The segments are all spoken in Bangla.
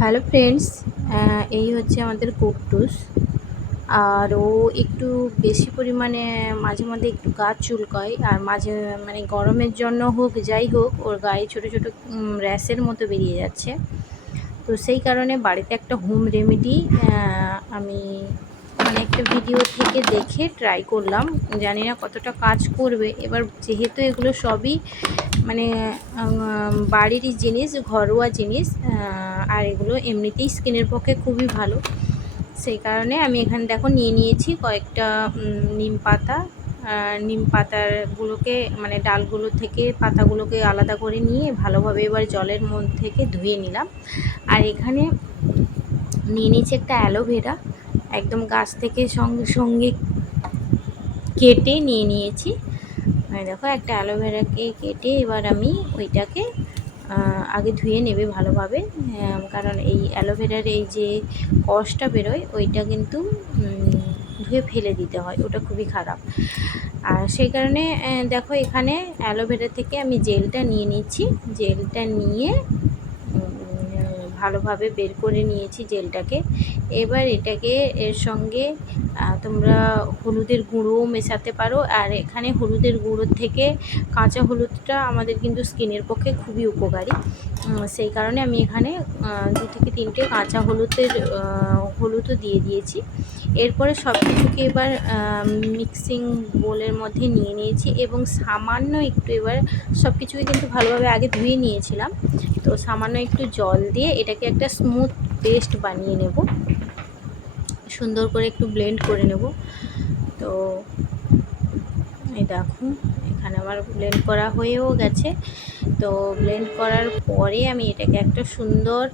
হ্যালো ফ্রেন্ডস এই হচ্ছে আমাদের কুকটুস আর ও একটু বেশি পরিমাণে মাঝে মধ্যে একটু গা চুলকায়। আর মাঝে মানে গরমের জন্য হোক, যাই হোক, ওর গায়ে ছোটো ছোটো র্যাশের মতো বেরিয়ে যাচ্ছে। তো সেই কারণে বাড়িতে একটা হোম রেমেডি আমি মানে একটা ভিডিও থেকে দেখে ট্রাই করলাম। জানি না কতটা কাজ করবে। এবার যেহেতু এগুলো সবই মানে বাড়িরই জিনিস, ঘরোয়া জিনিস আর এগুলো এমনিতেই স্কিনের পক্ষে খুবই ভালো। সেই কারণে আমি এখানে দেখো নিয়ে নিয়েছি কয়েকটা নিম পাতা। নিম পাতারগুলোকে মানে ডালগুলো থেকে পাতাগুলোকে আলাদা করে নিয়ে ভালোভাবে এবার জলের মধ্যে থেকে ধুয়ে নিলাম। আর এখানে নিয়ে নিয়েছি একটা অ্যালোভেরা। একদম গাছ থেকে সঙ্গে সঙ্গে কেটে নিয়ে নিয়েছি। দেখো, একটা অ্যালোভেরাকে কেটে এবার আমি ওইটাকে আগে ধুয়ে নেবে ভালোভাবে। কারণ এই অ্যালোভেরার এই যে কষটা বেরোয়, ওইটা কিন্তু ধুয়ে ফেলে দিতে হয়। ওটা খুবই খারাপ। আর সেই কারণে দেখো, এখানে অ্যালোভেরা থেকে আমি জেলটা নিয়ে নিচ্ছি। জেলটা নিয়ে ভালোভাবে বের করে নিয়েছি জেলটাকে। এবার এটাকে এর সঙ্গে তোমরা হলুদের গুঁড়োও মেশাতে পারো। আর এখানে হলুদের গুঁড়োর থেকে কাঁচা হলুদটা আমাদের কিন্তু স্কিনের পক্ষে খুবই উপকারী। সেই কারণে আমি এখানে দু থেকে তিনটে কাঁচা হলুদের হলুদও দিয়ে দিয়েছি। এরপরে সব কিছুকে এবার মিক্সিং বোলের মধ্যে নিয়ে নিয়েছি এবং সামান্য একটু এবার সব কিছুকে কিন্তু ভালোভাবে আগে ধুয়ে নিয়েছিলাম। তো সামান্য একটু জল দিয়ে এটাকে একটা স্মুথ পেস্ট বানিয়ে নেব। সুন্দর করে একটু ব্লেন্ড করে নেব। তো এই দেখো, এখানে আমার ব্লেন্ড করা হয়েও গেছে। তো ব্লেন্ড করার পরে আমি এটাকে একটা সুন্দর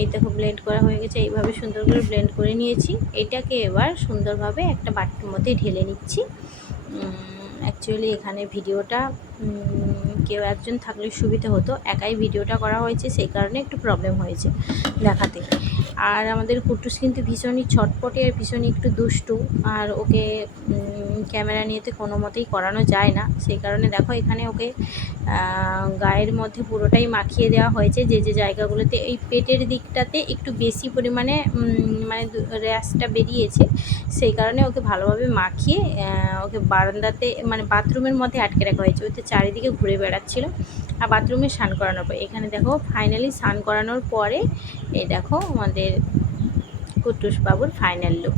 এই দেখো ব্লেন্ড করা হয়ে গেছে, এইভাবে সুন্দর করে ব্লেন্ড করে নিয়েছি। এটাকে এবার সুন্দরভাবে একটা বাটির মধ্যে ঢেলে নিচ্ছি। অ্যাকচুয়ালি এখানে ভিডিওটা কেউ একজন থাকলে সুবিধা হতো। একাই ভিডিওটা করা হয়েছে, সেই কারণে একটু প্রবলেম হয়েছে দেখাতে। আর আমাদের কুটুস কিন্তু ভীষণই ছটপটে আর ভীষণই একটু দুষ্টু। আর ওকে ক্যামেরা নিয়েতে কোনো মতেই করানো যায় না। সেই কারণে দেখো এখানে ওকে গায়ের মধ্যে পুরোটাই মাখিয়ে দেওয়া হয়েছে যে যে জায়গাগুলোতে এই পেটের দিকটাতে একটু বেশি পরিমাণে মানে র্যাশটা বেরিয়েছে, সেই কারণে ওকে ভালোভাবে মাখিয়ে ওকে বারান্দাতে মানে বাথরুমের মধ্যে আটকে রাখা হয়েছে। ওতে চারিদিকে ঘুরে বেড়াচ্ছিল আর বাথরুমে স্নান করানোর পর। এখানে দেখো ফাইনালি স্নান করানোর পরে, এই দেখো আমাদের কুটুস বাবুর ফাইনাল লুক